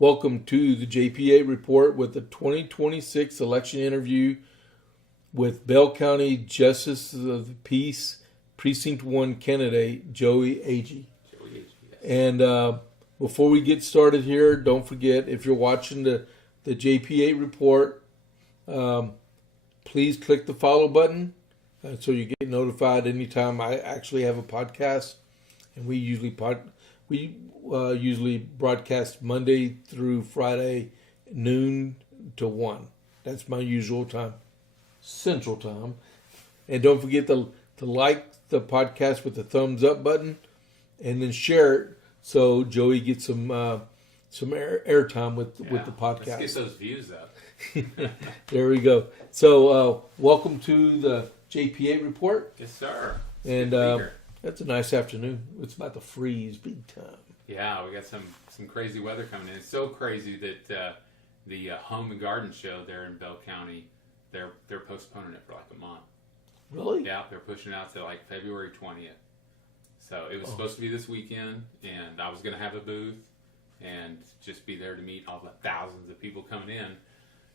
Welcome to the JP8Report with the 2026 election interview with Bell County Justice of the Peace Precinct 1 candidate Joey Agee. Yes. And before we get started here, don't forget, if you're watching the JP8Report, please click the follow button so you get notified anytime I actually have a podcast. And we usually broadcast Monday through Friday, noon to 1. That's my usual time, Central Time. And don't forget to like the podcast with the thumbs up button, and then share it so Joey gets some airtime with the podcast. Let's get those views up. There we go. So welcome to the JP8Report. Yes, sir. And that's a nice afternoon. It's about to freeze big time. Yeah, we got some crazy weather coming in. It's so crazy that the Home and Garden Show there in Bell County, they're postponing it for like a month. Really? Yeah, they're pushing it out to like February 20th. So it was supposed to be this weekend, and I was going to have a booth and just be there to meet all the thousands of people coming in.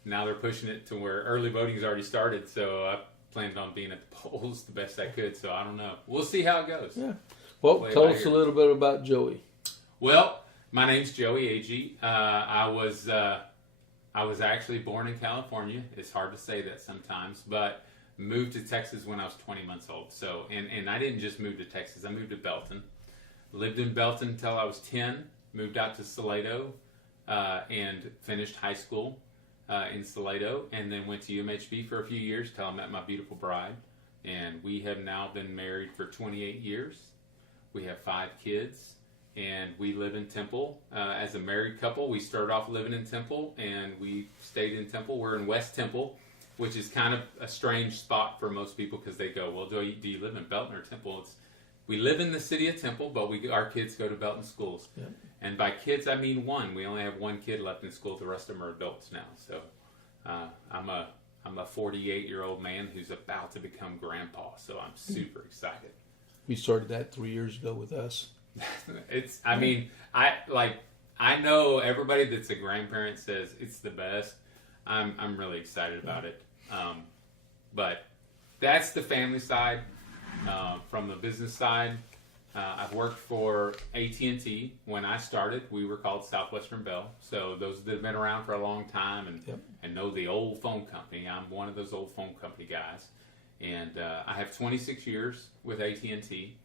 Now they're pushing it to where early voting's already started, so I planned on being at the polls the best I could. So I don't know. We'll see how it goes. Yeah. Well, tell us a little bit about Joey. Well, my name's Joey Agee. I was actually born in California. It's hard to say that sometimes, but moved to Texas when I was 20 months old. So, and I didn't just move to Texas. I moved to Belton. Lived in Belton until I was 10. Moved out to Salado and finished high school in Salado, and then went to UMHB for a few years till I met my beautiful bride. And we have now been married for 28 years. We have 5 kids. And we live in Temple as a married couple. We started off living in Temple, and we stayed in Temple. We're in West Temple, which is kind of a strange spot for most people because they go, well, do you live in Belton or Temple? We live in the city of Temple, but our kids go to Belton schools. Yeah. And by kids, I mean one. We only have one kid left in school. The rest of them are adults now. So I'm a 48-year-old man who's about to become grandpa, so I'm super excited. We started that 3 years ago with us. I know everybody that's a grandparent says it's the best. I'm really excited about it. But that's the family side. From the business side, I've worked for AT&T. When I started, we were called Southwestern Bell. So those that have been around for a long time and know the old phone company, I'm one of those old phone company guys. And I have 26 years with AT&T.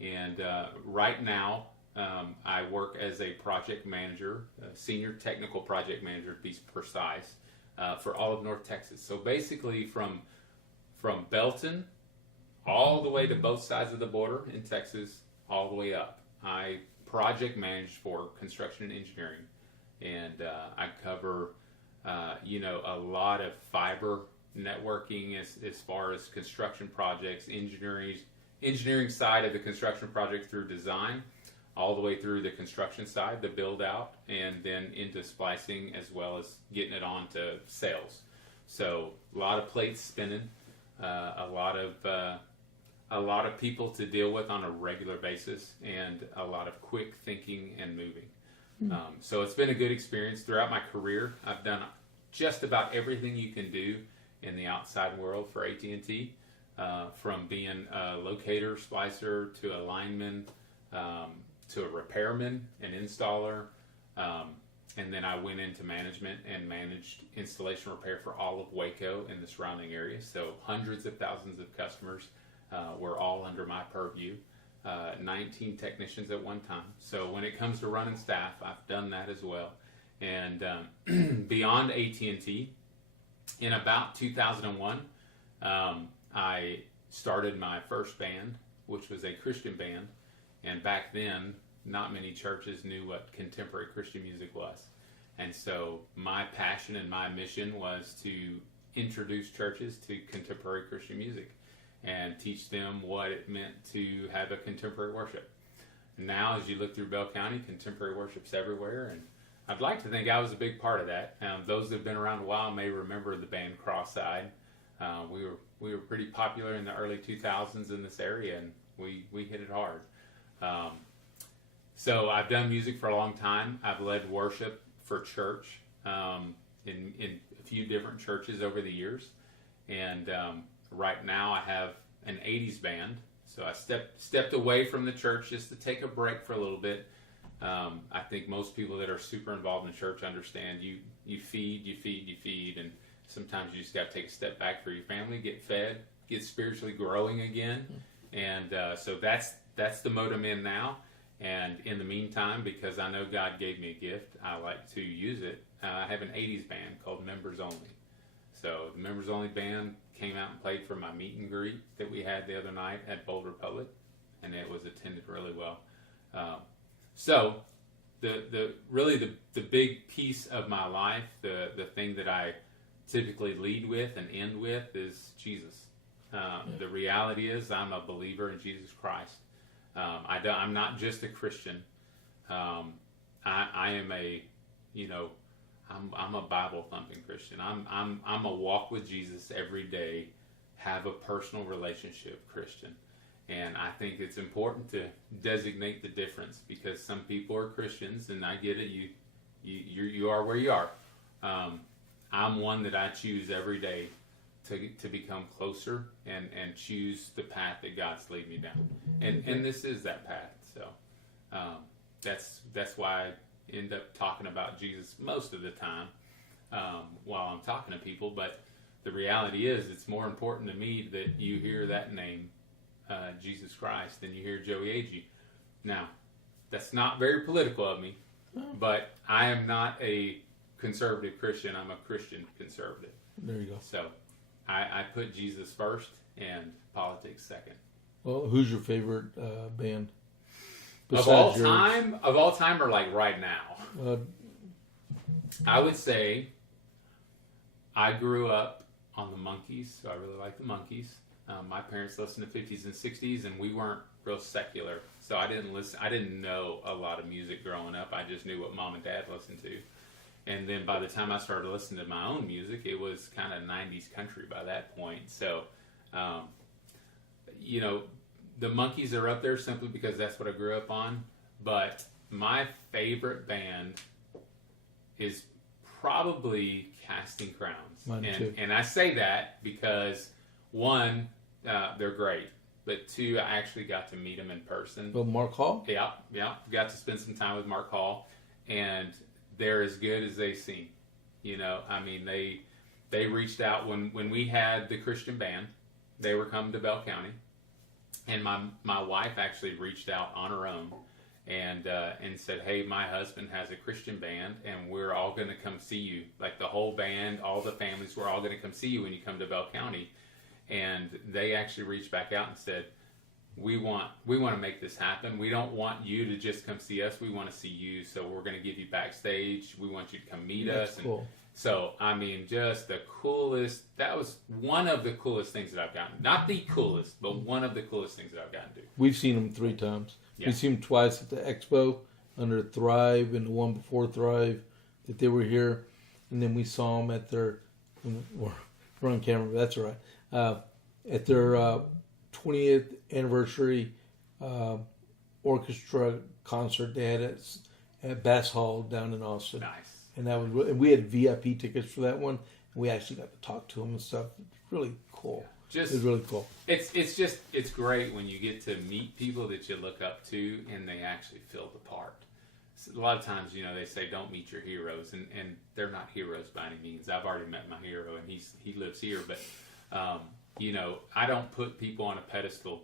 And right now, I work as a project manager, a senior technical project manager, to be precise, for all of North Texas. So basically, from Belton all the way to both sides of the border in Texas, all the way up, I project manage for construction and engineering, and I cover, a lot of fiber networking as far as construction projects, engineering side of the construction project through design, all the way through the construction side, the build out, and then into splicing as well as getting it on to sales. So a lot of plates spinning, a lot of people to deal with on a regular basis, and a lot of quick thinking and moving. So it's been a good experience throughout my career. I've done just about everything you can do in the outside world for AT&T. From being a locator, splicer, to a lineman, to a repairman, an installer, and then I went into management and managed installation repair for all of Waco and the surrounding areas. So hundreds of thousands of customers were all under my purview, 19 technicians at one time. So when it comes to running staff, I've done that as well. And beyond AT&T, in about 2001, I started my first band, which was a Christian band, and back then, not many churches knew what contemporary Christian music was. And so my passion and my mission was to introduce churches to contemporary Christian music and teach them what it meant to have a contemporary worship. Now, as you look through Bell County, contemporary worship's everywhere, and I'd like to think I was a big part of that. Those that have been around a while may remember the band Cross-Eyed. We were pretty popular in the early 2000s in this area, and we hit it hard. So I've done music for a long time. I've led worship for church in a few different churches over the years, and right now I have an 80s band. So I stepped away from the church just to take a break for a little bit. I think most people that are super involved in church understand you feed, and sometimes you just got to take a step back for your family, get fed, get spiritually growing again, and so that's the mode I'm in now. And in the meantime, because I know God gave me a gift, I like to use it. I have an 80s band called Members Only. So the Members Only band came out and played for my meet and greet that we had the other night at Bold Republic, and it was attended really well. So the big piece of my life, the thing that I typically lead with and end with is Jesus. The reality is I'm a believer in Jesus Christ. I'm not just a Christian. I am I'm a Bible thumping Christian. I'm a walk with Jesus every day, have a personal relationship Christian. And I think it's important to designate the difference, because some people are Christians, and I get it. You are where you are. I'm one that I choose every day to become closer and choose the path that God's leading me down. And this is that path. So that's why I end up talking about Jesus most of the time while I'm talking to people. But the reality is, it's more important to me that you hear that name, Jesus Christ, than you hear Joey Agee. Now, that's not very political of me, but I am not a conservative Christian. I'm a Christian conservative. There you go. So I put Jesus first and politics second. Well, who's your favorite band? Of all time, or like right now? I would say I grew up on the Monkees, so I really like the Monkees. My parents listened to 50s and 60s, and we weren't real secular, so I didn't know a lot of music growing up. I just knew what mom and dad listened to. And then by the time I started listening to my own music, it was kind of 90s country by that point. So, the Monkees are up there simply because that's what I grew up on. But my favorite band is probably Casting Crowns. Mine too. And I say that because, one, they're great. But two, I actually got to meet them in person. Well, Mark Hall? Yeah. Got to spend some time with Mark Hall. And they're as good as they seem. They reached out when we had the Christian band. They were coming to Bell County. And my wife actually reached out on her own and said, hey, my husband has a Christian band, and we're all going to come see you. Like the whole band, all the families, we're all going to come see you when you come to Bell County. And they actually reached back out and said, we want to make this happen. We don't want you to just come see us. We want to see you. So we're going to give you backstage. We want you to come meet us. That's cool. So, just the coolest, that was one of the coolest things that I've gotten. Not the coolest, but one of the coolest things that I've gotten to do. We've seen them 3 times. Yeah. We've seen them twice at the Expo under Thrive, and the one before Thrive that they were here. And then we saw them at their, we're on camera, but that's all right, at their 20th anniversary orchestra concert they had at Bass Hall down in Austin. Nice. And that was, and we had VIP tickets for that one. And we actually got to talk to them and stuff. It's really cool. It was really cool. It's great when you get to meet people that you look up to and they actually fill the part. So a lot of times, they say don't meet your heroes, and they're not heroes by any means. I've already met my hero, and he lives here. But I don't put people on a pedestal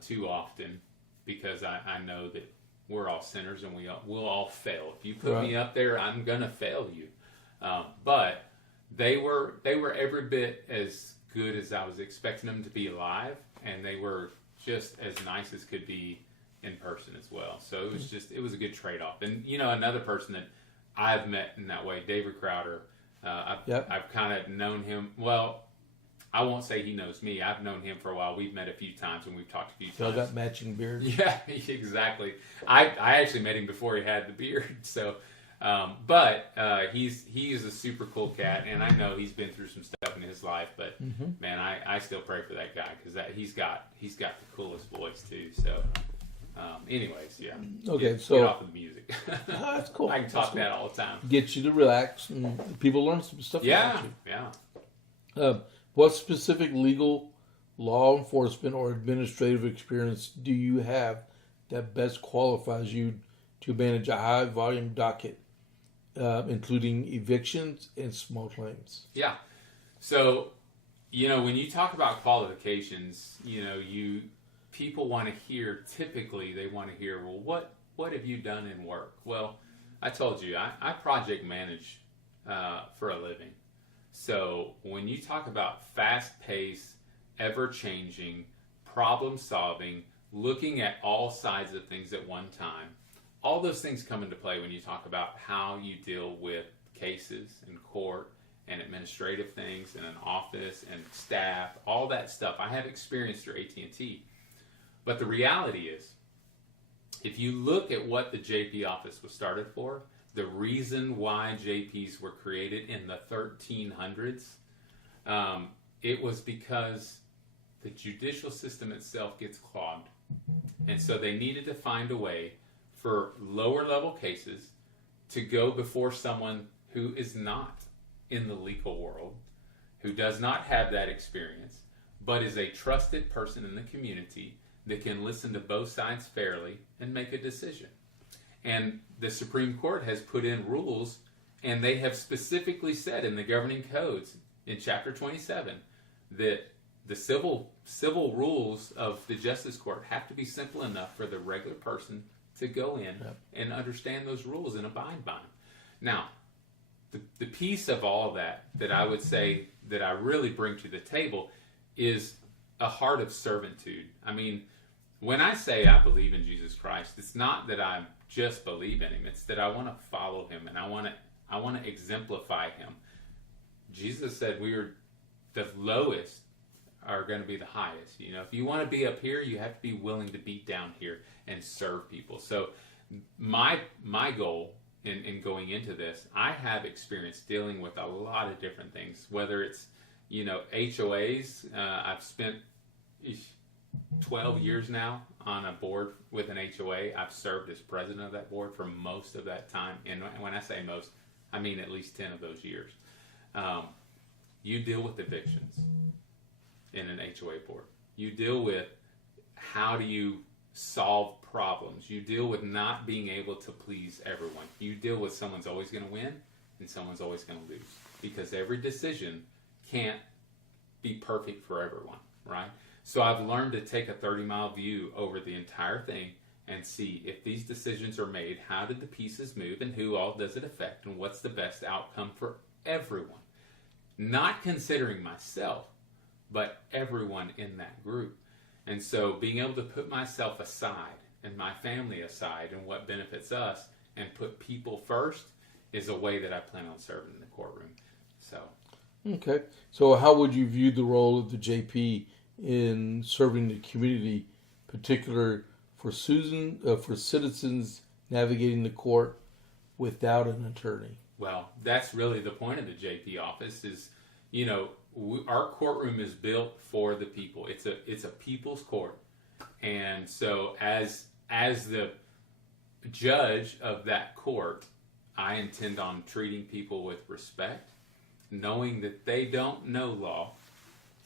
too often, because I know that we're all sinners and we'll all fail. If you put me up there, I'm gonna fail you. But they were every bit as good as I was expecting them to be live, and they were just as nice as could be in person as well. So it was a good trade-off. And another person that I've met in that way, David Crowder. I've kind of known him. Well, I won't say he knows me. I've known him for a while. We've met a few times, and we've talked a few times. Y'all got matching beards? Yeah, exactly. I actually met him before he had the beard. So, but he's a super cool cat, and I know he's been through some stuff in his life. But man, I still pray for that guy, because he's got the coolest voice too. So, Anyways, yeah. Okay, Get so off of the music. that's cool. I can talk that all the time. Get you to relax, and people learn some stuff Yeah, about you. yeah. What specific legal, law enforcement, or administrative experience do you have that best qualifies you to manage a high volume docket, including evictions and small claims? Yeah. So, when you talk about qualifications, people want to hear, typically they want to hear, well, what have you done in work? Well, I told you, I project manage for a living. So when you talk about fast-paced, ever-changing, problem-solving, looking at all sides of things at one time, all those things come into play when you talk about how you deal with cases in court and administrative things in an office and staff, all that stuff. I have experience through AT&T. But the reality is, if you look at what the JP office was started for, the reason why JPs were created in the 1300s, it was because the judicial system itself gets clogged. And so they needed to find a way for lower level cases to go before someone who is not in the legal world, who does not have that experience, but is a trusted person in the community that can listen to both sides fairly and make a decision. And the Supreme Court has put in rules, and they have specifically said in the governing codes in Chapter 27 that the civil rules of the Justice Court have to be simple enough for the regular person to go in and understand those rules and abide by them. Now, the piece of all that I would say that I really bring to the table is a heart of servitude. I mean, when I say I believe in Jesus Christ, it's not that I just believe in him. It's that I want to follow him and I want to exemplify him. Jesus said we are the lowest are going to be the highest. If you want to be up here, you have to be willing to be down here and serve people. So my goal in going into this, I have experience dealing with a lot of different things, whether it's, HOAs. I've spent 12 years now on a board with an HOA. I've served as president of that board for most of that time. And when I say most, I mean at least 10 of those years. You deal with evictions in an HOA board. You deal with how do you solve problems. You deal with not being able to please everyone. You deal with someone's always going to win and someone's always going to lose, because every decision can't be perfect for everyone, right? So I've learned to take a 30-mile view over the entire thing and see if these decisions are made, how did the pieces move, and who all does it affect, and what's the best outcome for everyone. Not considering myself, but everyone in that group. And so being able to put myself aside and my family aside and what benefits us and put people first is a way that I plan on serving in the courtroom. So. Okay. So how would you view the role of the JP in serving the community, particular for citizens navigating the court without an attorney? Well, that's really the point of the JP office is, our courtroom is built for the people. It's a people's court. And so as the judge of that court, I intend on treating people with respect, knowing that they don't know law.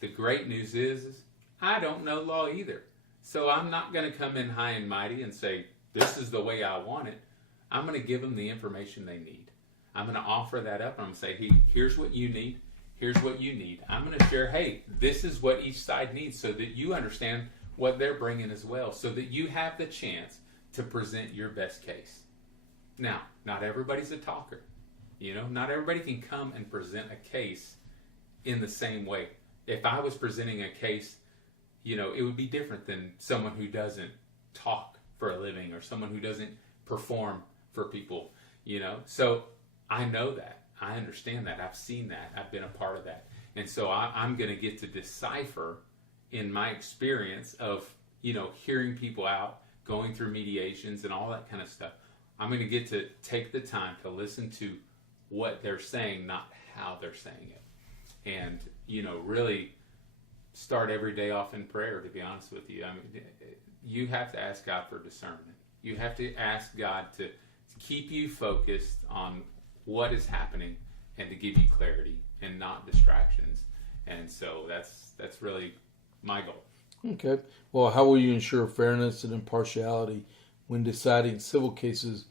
The great news is I don't know law either. So I'm not going to come in high and mighty and say, this is the way I want it. I'm going to give them the information they need. I'm going to offer that up. I'm going to say, hey, here's what you need. Here's what you need. I'm going to share, hey, this is what each side needs, so that you understand what they're bringing as well, so that you have the chance to present your best case. Now, not everybody's a talker. Not everybody can come and present a case in the same way. If I was presenting a case, it would be different than someone who doesn't talk for a living or someone who doesn't perform for people, So I know that. I understand that. I've seen that. I've been a part of that. And so I'm going to get to decipher in my experience of, hearing people out, going through mediations and all that kind of stuff. I'm going to get to take the time to listen to what they're saying, not how they're saying it. And, really start every day off in prayer, to be honest with you. I mean, you have to ask God for discernment. You have to ask God to keep you focused on what is happening and to give you clarity and not distractions. And so that's really my goal. Okay. Well, how will you ensure fairness and impartiality when deciding civil cases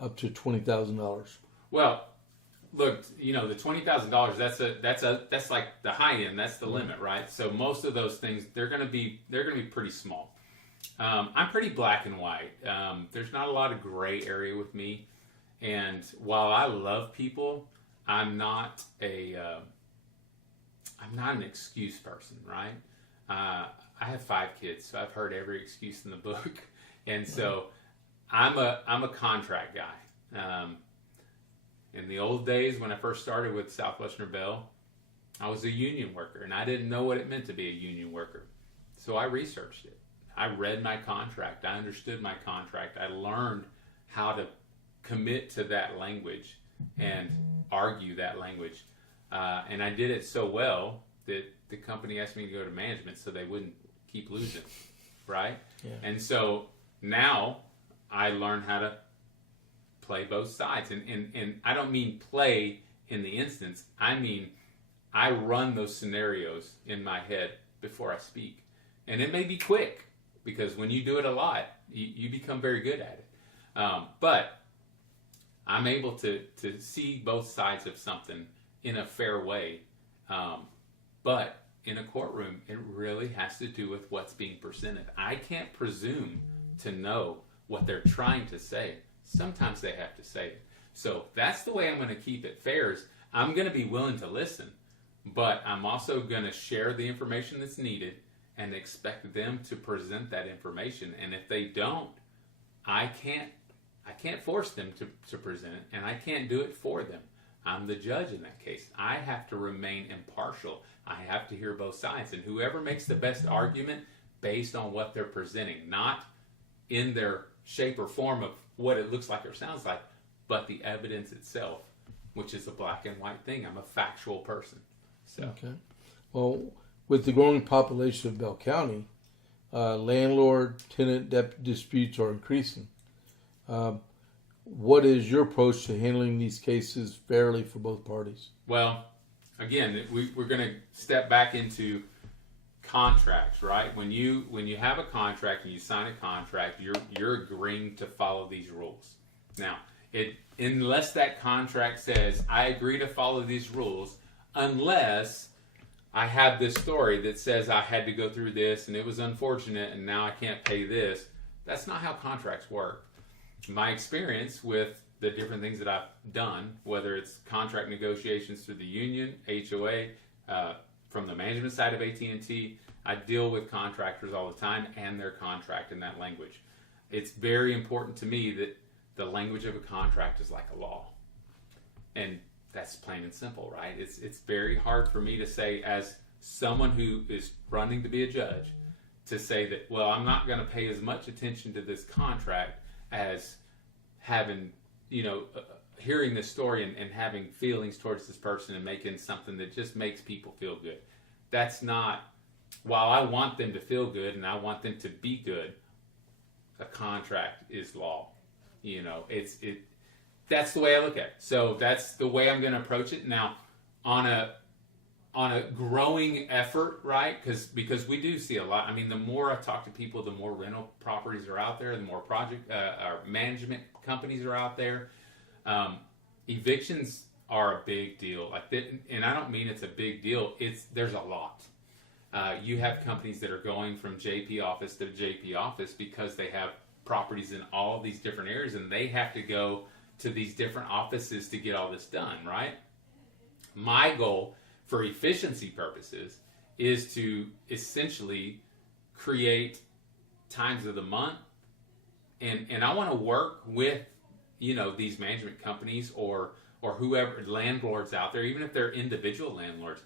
up to $20,000? Well, look, the $20,000, that's like the high end. That's the limit, right? So most of those things, they're going to be pretty small. I'm pretty black and white. There's not a lot of gray area with me. And while I love people, I'm not an excuse person, right? I have 5 kids, so I've heard every excuse in the book, and so I'm a contract guy. In the old days, when I first started with Southwestern Bell, I was a union worker, and I didn't know what it meant to be a union worker. So I researched it. I read my contract. I understood my contract. I learned how to commit to that language and argue that language. And I did it so well that the company asked me to go to management so they wouldn't keep losing, right? Yeah. And so now I learn how to play both sides. And I don't mean play in the instance. I mean, I run those scenarios in my head before I speak. And it may be quick, because when you do it a lot, you become very good at it. But I'm able to see both sides of something in a fair way. But in a courtroom, it really has to do with what's being presented. I can't presume to know what they're trying to say. Sometimes they have to say it. So that's the way I'm going to keep it fair. Is I'm going to be willing to listen, but I'm also going to share the information that's needed and expect them to present that information. And if they don't, I can't force them to present it, and I can't do it for them. I'm the judge in that case. I have to remain impartial. I have to hear both sides. And whoever makes the best argument based on what they're presenting, not in their shape or form of what it looks like or sounds like, but the evidence itself, which is a black and white thing. I'm a factual person. So. Okay. Well, with the growing population of Bell County, landlord-tenant disputes are increasing. What is your approach to handling these cases fairly for both parties? Well, again, we're going to step back into contracts, right? When you have a contract and you sign a contract, you're agreeing to follow these rules. Now, unless that contract says I agree to follow these rules, unless I have this story that says I had to go through this and it was unfortunate and now I can't pay this. That's not how contracts work. My experience with the different things that I've done, whether it's contract negotiations through the union, HOA, from the management side of AT&T, I deal with contractors all the time and their contract in that language. It's very important to me that the language of a contract is like a law. And that's plain and simple, right? It's very hard for me to say, as someone who is running to be a judge, to say that, well, I'm not going to pay as much attention to this contract as having, hearing this story and having feelings towards this person and making something that just makes people feel good. That's not, while I want them to feel good and I want them to be good, a contract is law. That's the way I look at it. So that's the way I'm going to approach it. Now, on a growing effort, right? Because we do see a lot. I mean, the more I talk to people, the more rental properties are out there, the more project management companies are out there. Evictions are a big deal. And I don't mean it's a big deal. There's a lot. You have companies that are going from JP office to JP office because they have properties in all these different areas, and they have to go to these different offices to get all this done, right? My goal for efficiency purposes is to essentially create times of the month, and I want to work with these management companies or whoever, landlords out there, even if they're individual landlords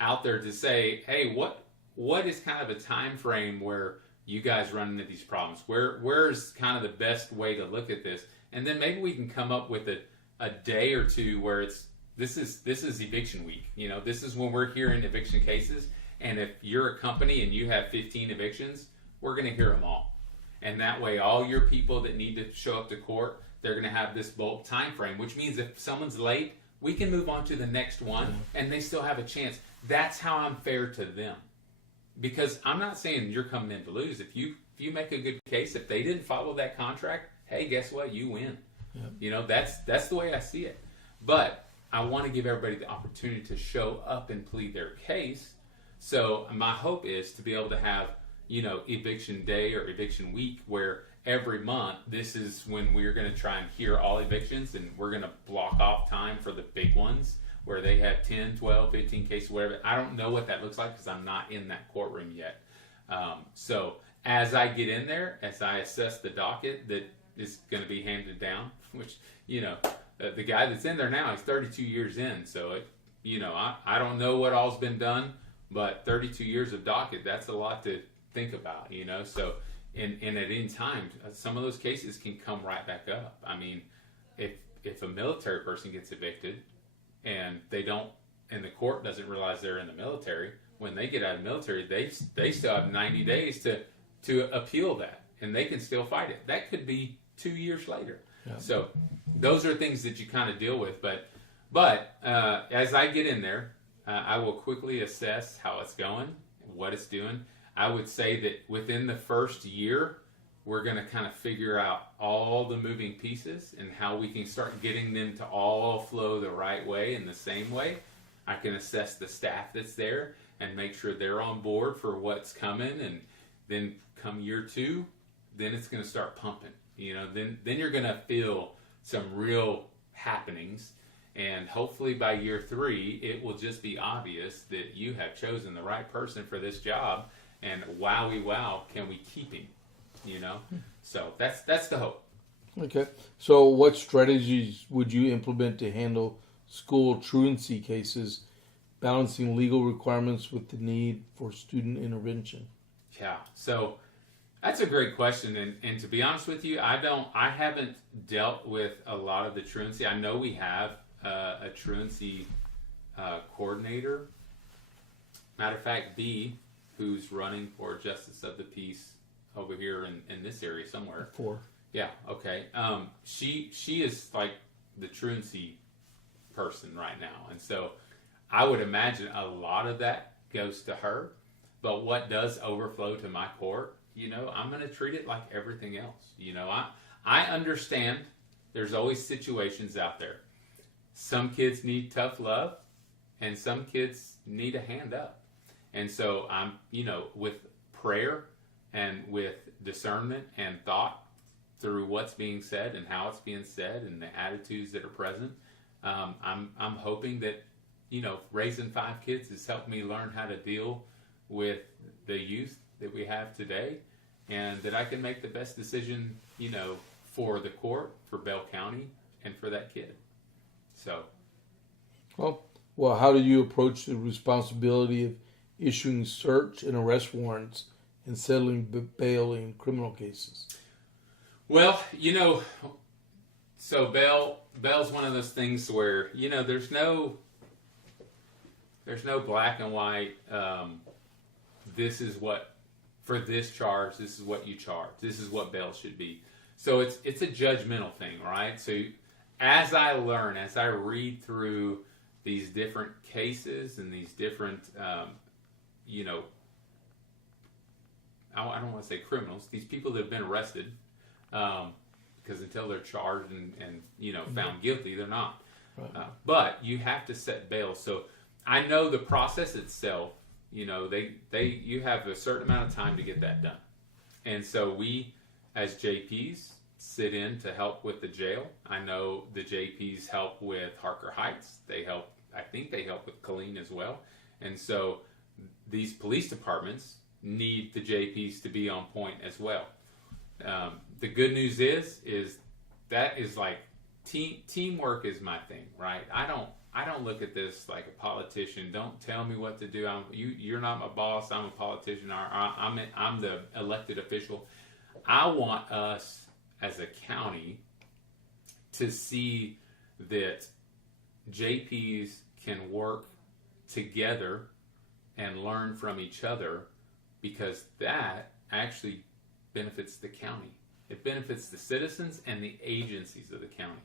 out there, to say, hey, what is kind of a time frame where you guys run into these problems? Where's kind of the best way to look at this? And then maybe we can come up with a day or two where this is eviction week. This is when we're hearing eviction cases. And if you're a company and you have 15 evictions, we're going to hear them all. And that way, all your people that need to show up to court, they're going to have this bulk time frame, which means if someone's late, we can move on to the next one, and they still have a chance. That's how I'm fair to them. Because I'm not saying you're coming in to lose. If you make a good case, if they didn't follow that contract, hey, guess what? You win. Yeah. You know, that's the way I see it. But I want to give everybody the opportunity to show up and plead their case. So my hope is to be able to have, you know, eviction day or eviction week where every month this is when we're going to try and hear all evictions, and we're going to block off time for the big ones where they have 10, 12, 15 cases, whatever. I don't know what that looks like because I'm not in that courtroom yet. So as I get in there, as I assess the docket that is going to be handed down, which, you know, the guy that's in there now is 32 years in. So, you know, I don't know what all's been done, but 32 years of docket, that's a lot to think about, you know. So, and at any time, some of those cases can come right back up. I mean, if a military person gets evicted and they don't, and the court doesn't realize they're in the military, when they get out of the military, they still have 90 days to appeal that, and they can still fight it. That could be 2 years later. Yeah. So those are things that you kind of deal with. But as I get in there, I will quickly assess how it's going, what it's doing. I would say that within the first year, we're going to kind of figure out all the moving pieces and how we can start getting them to all flow the right way in the same way. I can assess the staff that's there and make sure they're on board for what's coming. And then come year 2, then it's going to start pumping. You know, then you're going to feel some real happenings. And hopefully by year 3, it will just be obvious that you have chosen the right person for this job. And wowie wow, can we keep him? You know? So that's the hope. Okay. So what strategies would you implement to handle school truancy cases, balancing legal requirements with the need for student intervention? Yeah. So that's a great question. And to be honest with you, I haven't dealt with a lot of the truancy. I know we have a truancy coordinator. Matter of fact, B, who's running for Justice of the Peace over here in this area somewhere. 4. Yeah, okay. She is like the truancy person right now. And so I would imagine a lot of that goes to her. But what does overflow to my court, you know, I'm going to treat it like everything else. You know, I understand there's always situations out there. Some kids need tough love, and some kids need a hand up. And so I'm, you know, with prayer and with discernment and thought through what's being said and how it's being said and the attitudes that are present, I'm hoping that, you know, raising 5 kids has helped me learn how to deal with the youth that we have today, and that I can make the best decision, you know, for the court, for Bell County, and for that kid. So, well, how do you approach the responsibility of issuing search and arrest warrants and settling bail in criminal cases? Well, you know, so Bell's one of those things where, you know, there's no black and white. This is what, for this charge, this is what you charge. This is what bail should be. So it's a judgmental thing, right? So as I learn, as I read through these different cases and these different, you know, I don't want to say criminals, these people that have been arrested, because until they're charged and you know, found guilty, they're not. Right. But you have to set bail. So I know the process itself. You know, you have a certain amount of time to get that done. And so we, as JPs, sit in to help with the jail. I know the JPs help with Harker Heights. I think they help with Killeen as well. And so these police departments need the JPs to be on point as well. The good news is that is like teamwork is my thing, right? I don't look at this like a politician. Don't tell me what to do. You're not my boss. I'm a politician. I'm the elected official. I want us as a county to see that JPs can work together and learn from each other, because that actually benefits the county. It benefits the citizens and the agencies of the county.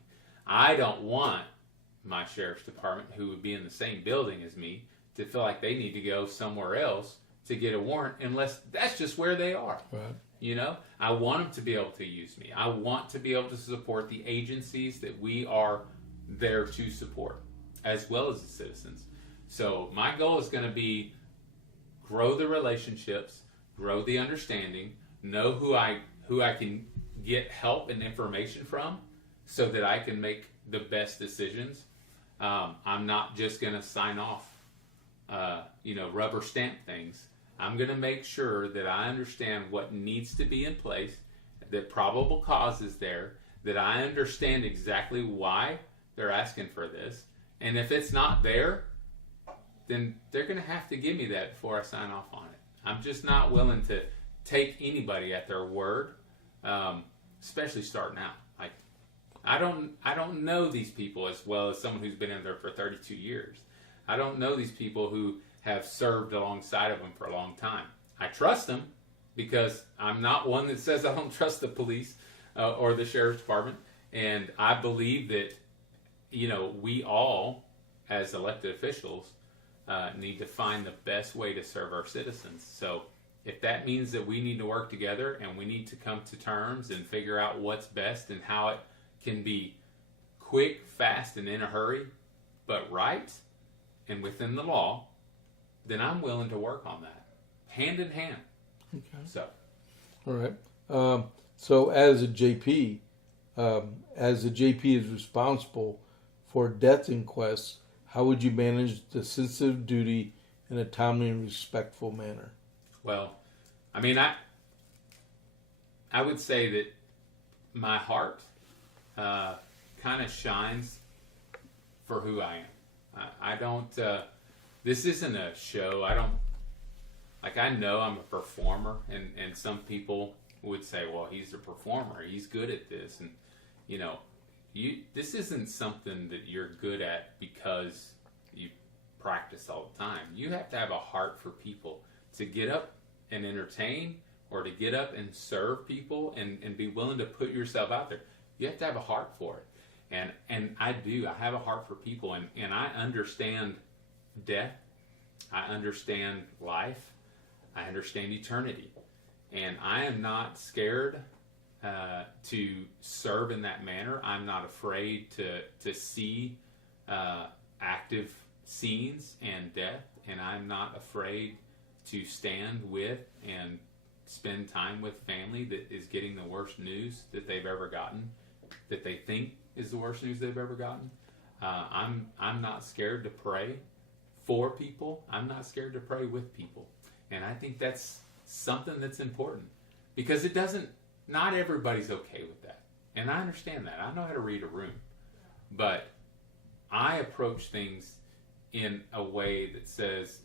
I don't want my sheriff's department, who would be in the same building as me, to feel like they need to go somewhere else to get a warrant unless that's just where they are. Right. You know, I want them to be able to use me. I want to be able to support the agencies that we are there to support, as well as the citizens. So my goal is going to be grow the relationships, grow the understanding, know who I can get help and information from, so that I can make the best decisions. I'm not just going to sign off, rubber stamp things. I'm going to make sure that I understand what needs to be in place, that probable cause is there, that I understand exactly why they're asking for this. And if it's not there, then they're going to have to give me that before I sign off on it. I'm just not willing to take anybody at their word, especially starting out. Like, I don't know these people as well as someone who's been in there for 32 years. I don't know these people who have served alongside of them for a long time. I trust them because I'm not one that says I don't trust the police or the sheriff's department. And I believe that, we all, as elected officials, need to find the best way to serve our citizens. So if that means that we need to work together and we need to come to terms and figure out what's best and how it can be quick, fast, and in a hurry, but right and within the law, then I'm willing to work on that, hand in hand. Okay. So, all right. So as a JP, is responsible for death inquests, how would you manage the sensitive duty in a timely and respectful manner? Well, I mean, I would say that my heart kind of shines for who I am. I don't. This isn't a show. I know I'm a performer, and some people would say, well, he's a performer. He's good at this. And, this isn't something that you're good at because you practice all the time. You have to have a heart for people to get up and entertain, or to get up and serve people and be willing to put yourself out there. You have to have a heart for it. And I do. I have a heart for people, and I understand death. I understand life. I understand eternity. And I am not scared to serve in that manner. I'm not afraid to see active scenes and death. And I'm not afraid to stand with and spend time with family that is getting the worst news that they've ever gotten, that they think is the worst news they've ever gotten. I'm not scared to pray for people. I'm not scared to pray with people. And I think that's something that's important, because not everybody's okay with that. And I understand that. I know how to read a room. But I approach things in a way that says,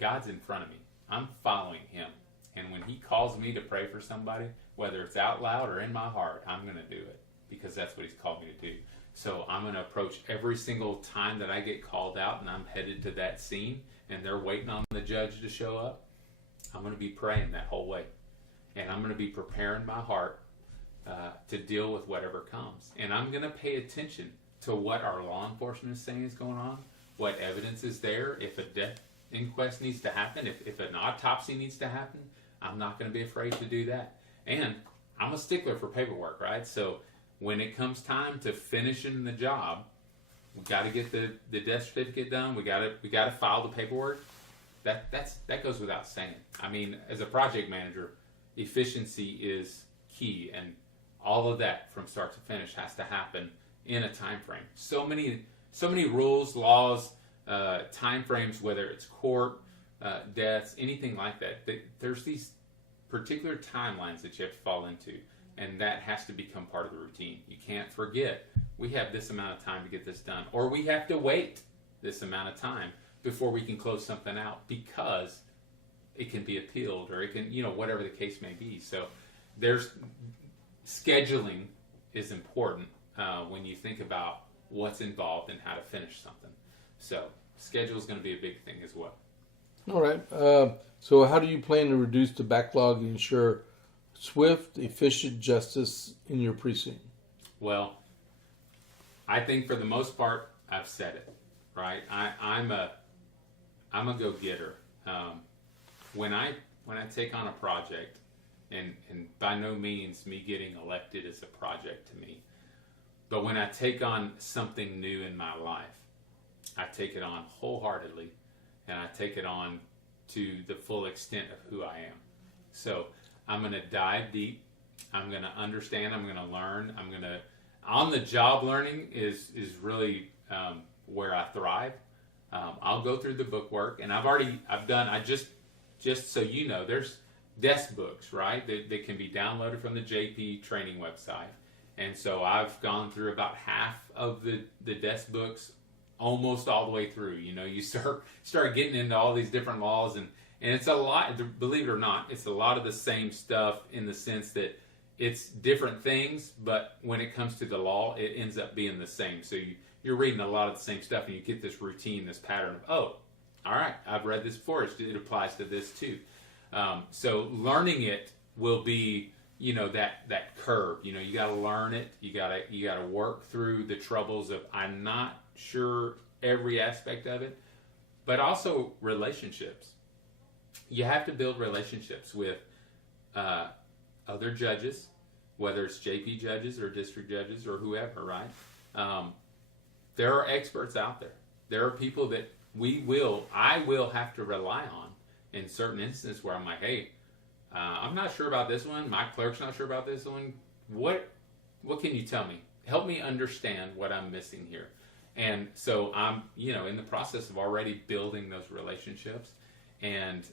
God's in front of me. I'm following him. And when he calls me to pray for somebody, whether it's out loud or in my heart, I'm going to do it, because that's what he's called me to do. So I'm going to approach every single time that I get called out and I'm headed to that scene and they're waiting on the judge to show up. I'm going to be praying that whole way. And I'm going to be preparing my heart to deal with whatever comes. And I'm going to pay attention to what our law enforcement is saying is going on, what evidence is there. If a death inquest needs to happen, if an autopsy needs to happen, I'm not going to be afraid to do that. And I'm a stickler for paperwork, right? So when it comes time to finishing the job, we got to get the death certificate done. We got to file the paperwork. That goes without saying. I mean, as a project manager, efficiency is key, and all of that from start to finish has to happen in a time frame. So many rules, laws, time frames, whether it's court, deaths, anything like that. There's these particular timelines that you have to fall into, and that has to become part of the routine. You can't forget, we have this amount of time to get this done, or we have to wait this amount of time before we can close something out, because it can be appealed, or it can, whatever the case may be. So there's scheduling is important when you think about what's involved and how to finish something. So schedule is going to be a big thing as well. All right. So how do you plan to reduce the backlog and ensure swift, efficient justice in your precinct? Well, I think for the most part, I've said it, right? I'm a go-getter. When I take on a project, and by no means me getting elected is a project to me, but when I take on something new in my life, I take it on wholeheartedly, and I take it on to the full extent of who I am. So I'm going to dive deep. I'm going to understand. I'm going to learn. On the job learning is really where I thrive. I'll go through the book work, and I just so you know, there's desk books, right? That can be downloaded from the JP training website. And so I've gone through about half of the desk books, almost all the way through. You start getting into all these different laws, and it's a lot, believe it or not, it's a lot of the same stuff in the sense that it's different things, but when it comes to the law, it ends up being the same. So you're reading a lot of the same stuff, and you get this routine, this pattern of, oh, all right, I've read this before, it applies to this too. So learning it will be, that curve. You got to learn it. You got to work through the troubles of, I'm not sure every aspect of it, but also relationships. You have to build relationships with other judges, whether it's JP judges or district judges or whoever, right? There are experts out there. There are people that I will have to rely on in certain instances where I'm like, hey, I'm not sure about this one. My clerk's not sure about this one. What can you tell me? Help me understand what I'm missing here. And so I'm, in the process of already building those relationships. And,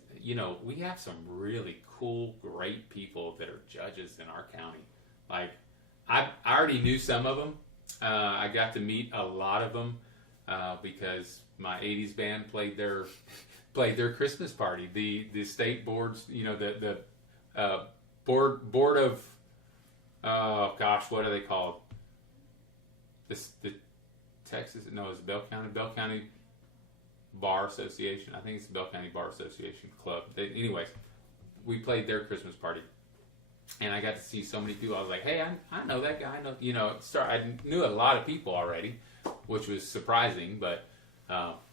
we have some really cool, great people that are judges in our county. Like, I already knew some of them. I got to meet a lot of them because my 80s band played their Christmas party. The state boards, the board of, oh gosh, what are they called? The Texas, no, it's Bell County Bar Association. I think it's the Bell County Bar Association Club. Anyways, we played their Christmas party, and I got to see so many people. I was like, hey, I know that guy. I knew a lot of people already, which was surprising, but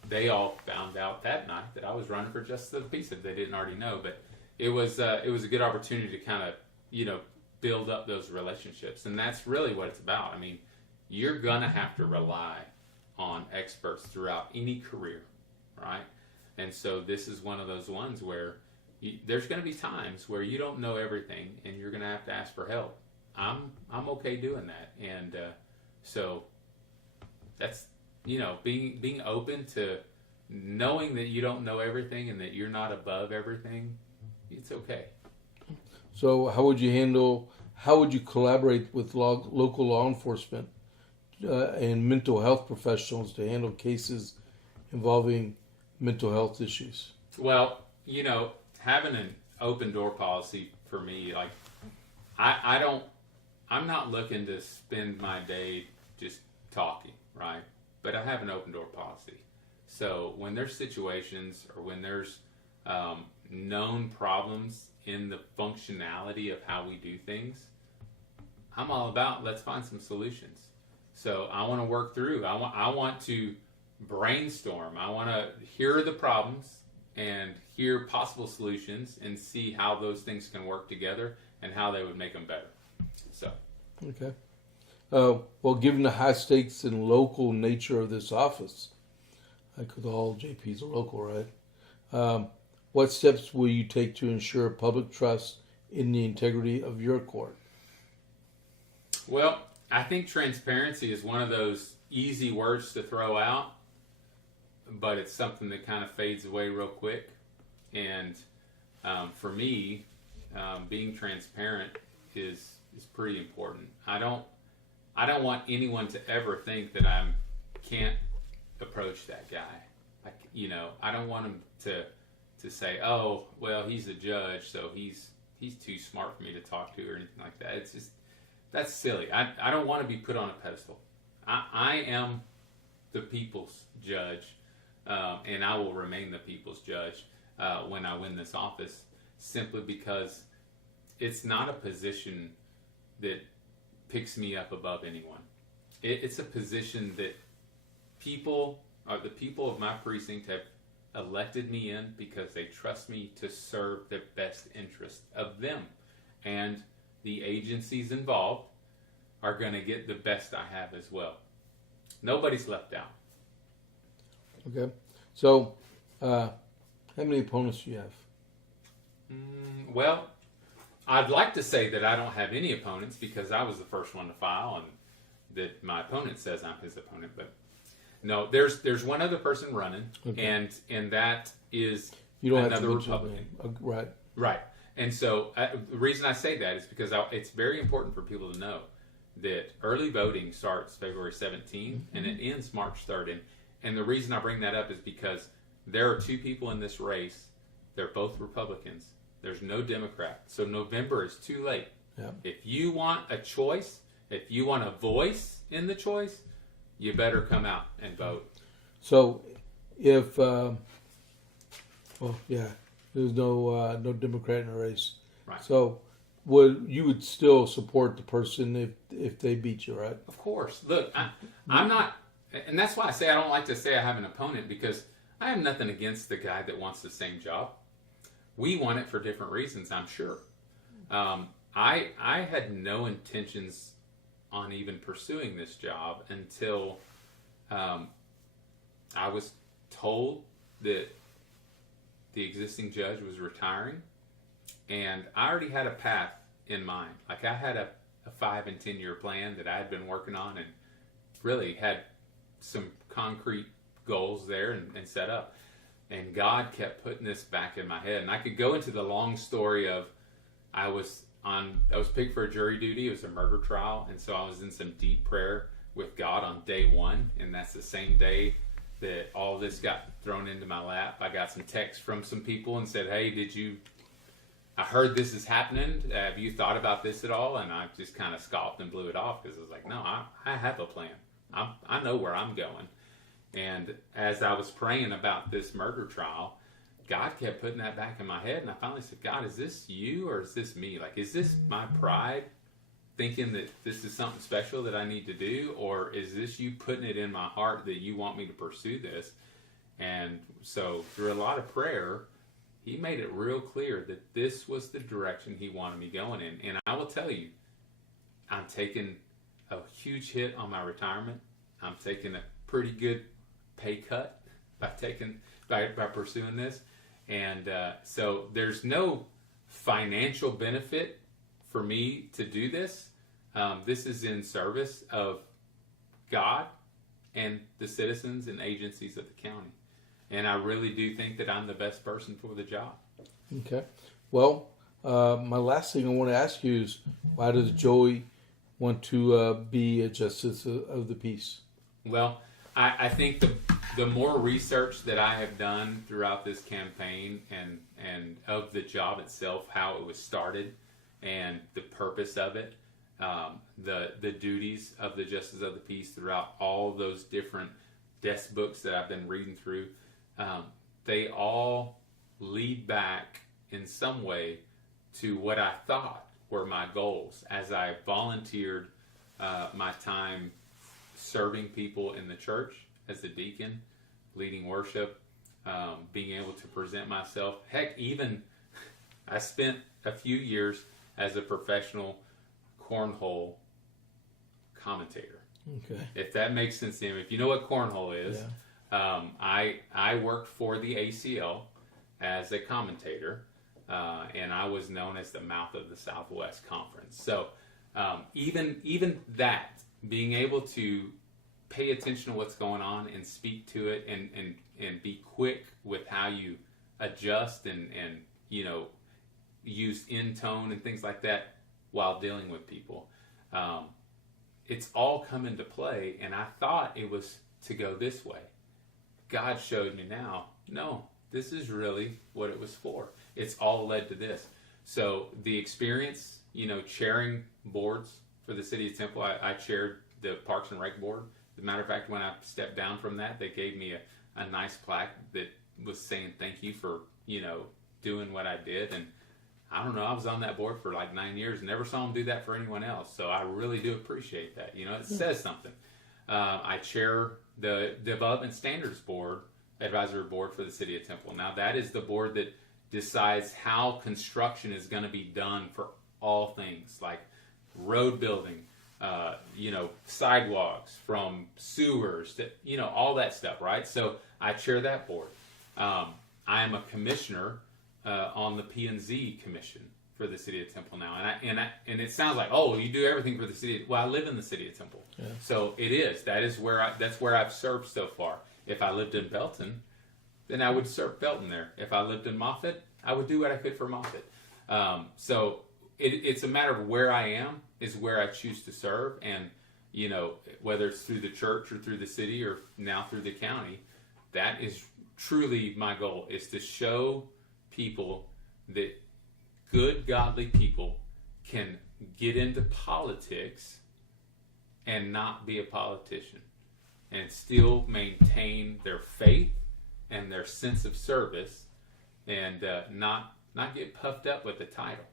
they all found out that night that I was running for just the piece that they didn't already know. But it was a good opportunity to kind of build up those relationships, and that's really what it's about. I mean, you're gonna have to rely on experts throughout any career, right? And so this is one of those ones where there's going to be times where you don't know everything, and you're going to have to ask for help. I'm okay doing that, and so that's being open to knowing that you don't know everything and that you're not above everything. It's okay. So how would you collaborate with local law enforcement and mental health professionals to handle cases involving mental health issues? Well, having an open door policy for me, like I'm not looking to spend my day just talking, right? But I have an open door policy. So when there's situations or when there's known problems in the functionality of how we do things, I'm all about, let's find some solutions. So I want to work through. I want to brainstorm. I want to hear the problems and hear possible solutions and see how those things can work together and how they would make them better. So. Okay. Well, given the high stakes and local nature of this office, because all JPs are local, right? What steps will you take to ensure public trust in the integrity of your court? Well, I think transparency is one of those easy words to throw out, but it's something that kind of fades away real quick. And for me, being transparent is pretty important. I don't want anyone to ever think that I can't approach that guy. I don't want him to say, oh, well, he's a judge, so he's too smart for me to talk to or anything like that. It's just, that's silly. I don't want to be put on a pedestal. I am the people's judge, and I will remain the people's judge when I win this office, simply because it's not a position that picks me up above anyone. It's a position that the people of my precinct have elected me in because they trust me to serve the best interest of them. And the agencies involved are going to get the best I have as well. Nobody's left out. Okay. So, how many opponents do you have? Well, I'd like to say that I don't have any opponents because I was the first one to file and that my opponent says I'm his opponent. But no, there's one other person running, Okay. and that is You don't another have to mention Republican. the name. Right. Right. And so the reason I say that is because it's very important for people to know that early voting starts February 17th and it ends March 3rd. And the reason I bring that up is because there are two people in this race. They're both Republicans. There's no Democrat. So November is too late. Yeah. If you want a choice, if you want a voice in the choice, you better come out and vote. So, if there's no Democrat in the race. Right. So, you would still support the person if they beat you, right? Of course. Look, I'm not, and that's why I say I don't like to say I have an opponent because I have nothing against the guy that wants the same job. We want it for different reasons, I'm sure. I had no intentions on even pursuing this job until I was told that the existing judge was retiring, and I already had a path in mind. Like I had a 5 and 10 year plan that I had been working on and really had some concrete goals there and set up. And God kept putting this back in my head. And I could go into the long story of I was picked for a jury duty. It was a murder trial. And so I was in some deep prayer with God on day one. And that's the same day that all this got thrown into my lap. I got some texts from some people and said, hey, I heard this is happening. Have you thought about this at all? And I just kind of scoffed and blew it off because I was like, no, I have a plan. I know where I'm going. And as I was praying about this murder trial, God kept putting that back in my head. And I finally said, God, is this you or is this me? Like, is this my pride thinking that this is something special that I need to do? Or is this you putting it in my heart that you want me to pursue this? And so through a lot of prayer, he made it real clear that this was the direction he wanted me going in. And I will tell you, I'm taking a huge hit on my retirement. I'm taking a pretty good pay cut by pursuing this. And so there's no financial benefit for me to do this. This is in service of God and the citizens and agencies of the county. And I really do think that I'm the best person for the job. Okay. Well, my last thing I want to ask you is, why does Joey want to be a justice of the peace? Well, I think the more research that I have done throughout this campaign and of the job itself, how it was started, and the purpose of it, the duties of the justice of the peace throughout all those different desk books that I've been reading through, they all lead back in some way to what I thought were my goals as I volunteered my time serving people in the church as a deacon, leading worship, being able to present myself. Heck, even I spent a few years as a professional cornhole commentator. Okay. If that makes sense to him. If you know what cornhole is, I worked for the ACL as a commentator, and I was known as the mouth of the Southwest Conference. So even that, being able to pay attention to what's going on and speak to it and be quick with how you adjust and use in tone and things like that while dealing with people. It's all come into play, and I thought it was to go this way. God showed me now, no, this is really what it was for. It's all led to this. So the experience, chairing boards for the city of Temple, I chaired the Parks and Rec board. As a matter of fact, when I stepped down from that, they gave me a nice plaque that was saying thank you for, doing what I did. And I don't know. I was on that board for like 9 years and never saw him do that for anyone else. So I really do appreciate that. You know, it says something. I chair the Development Standards Board, Advisory Board for the City of Temple. Now, that is the board that decides how construction is going to be done for all things like road building, sidewalks, from sewers to, all that stuff, right? So I chair that board. I am a commissioner on the P&Z Commission for the City of Temple now, and it sounds like, oh, you do everything for the city. Well, I live in the City of Temple, so it is. That's where I've served so far. If I lived in Belton, then I would serve Belton there. If I lived in Moffett, I would do what I could for Moffett. So it's a matter of where I am is where I choose to serve, and whether it's through the church or through the city or now through the county, that is truly my goal, is to show people that good, godly people can get into politics and not be a politician and still maintain their faith and their sense of service and not get puffed up with the title.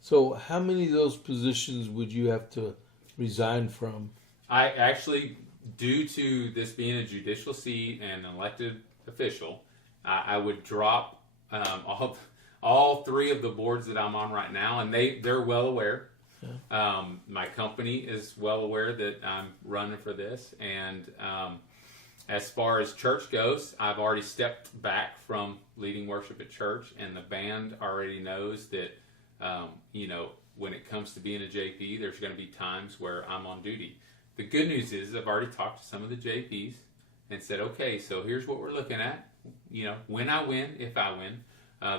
So how many of those positions would you have to resign from? I actually, due to this being a judicial seat and an elected official, I would drop all three of the boards that I'm on right now, and they're well aware. Yeah. My company is well aware that I'm running for this, and as far as church goes, I've already stepped back from leading worship at church, and the band already knows that when it comes to being a JP, there's going to be times where I'm on duty. The good news is I've already talked to some of the JPs and said, okay, so here's what we're looking at. When I win, if I win,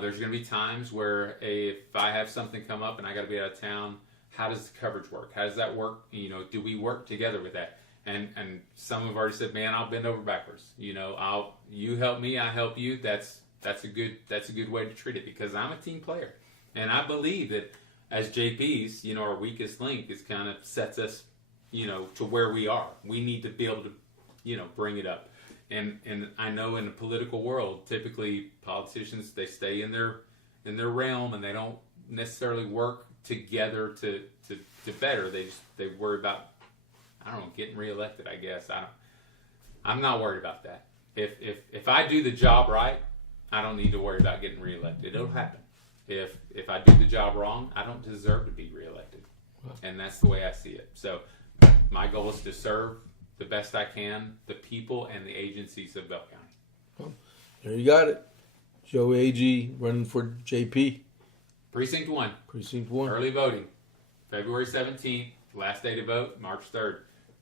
there's going to be times where if I have something come up and I got to be out of town, how does the coverage work? How does that work? Do we work together with that? And some have already said, man, I'll bend over backwards. You help me, I help you. That's a good way to treat it, because I'm a team player. And I believe that as JPs, our weakest link is kind of sets us, to where we are. We need to be able to, bring it up. And I know in the political world, typically politicians, they stay in their realm and they don't necessarily work together to better. They worry about, getting reelected, I guess. I'm not worried about that. If I do the job right, I don't need to worry about getting reelected. It'll happen. If I do the job wrong, I don't deserve to be reelected. And that's the way I see it. So my goal is to serve the best I can the people and the agencies of Bell County. Well, there you got it. Joey Agee running for JP. Precinct 1. Precinct 1. Early voting. February 17th. Last day to vote, March 3rd.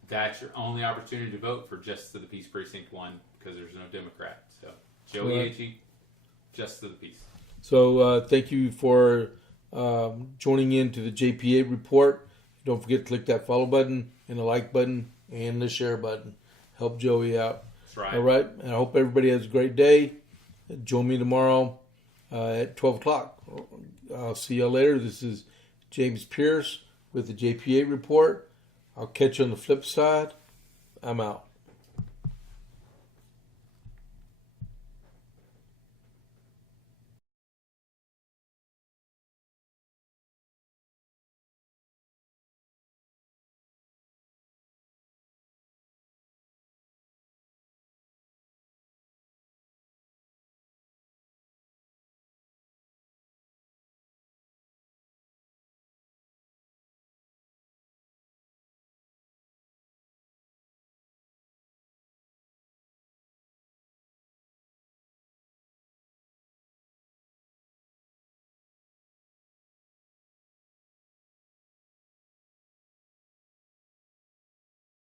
That's your only opportunity to vote for Justice of the Peace Precinct 1, because there's no Democrat. So Joey Agee, Justice of the Peace. So thank you for joining in to the JP8 Report. Don't forget to click that follow button and the like button and the share button. Help Joey out. That's right. All right. And I hope everybody has a great day. Join me tomorrow at 12 o'clock. I'll see you later. This is James Pierce with the JP8 Report. I'll catch you on the flip side. I'm out.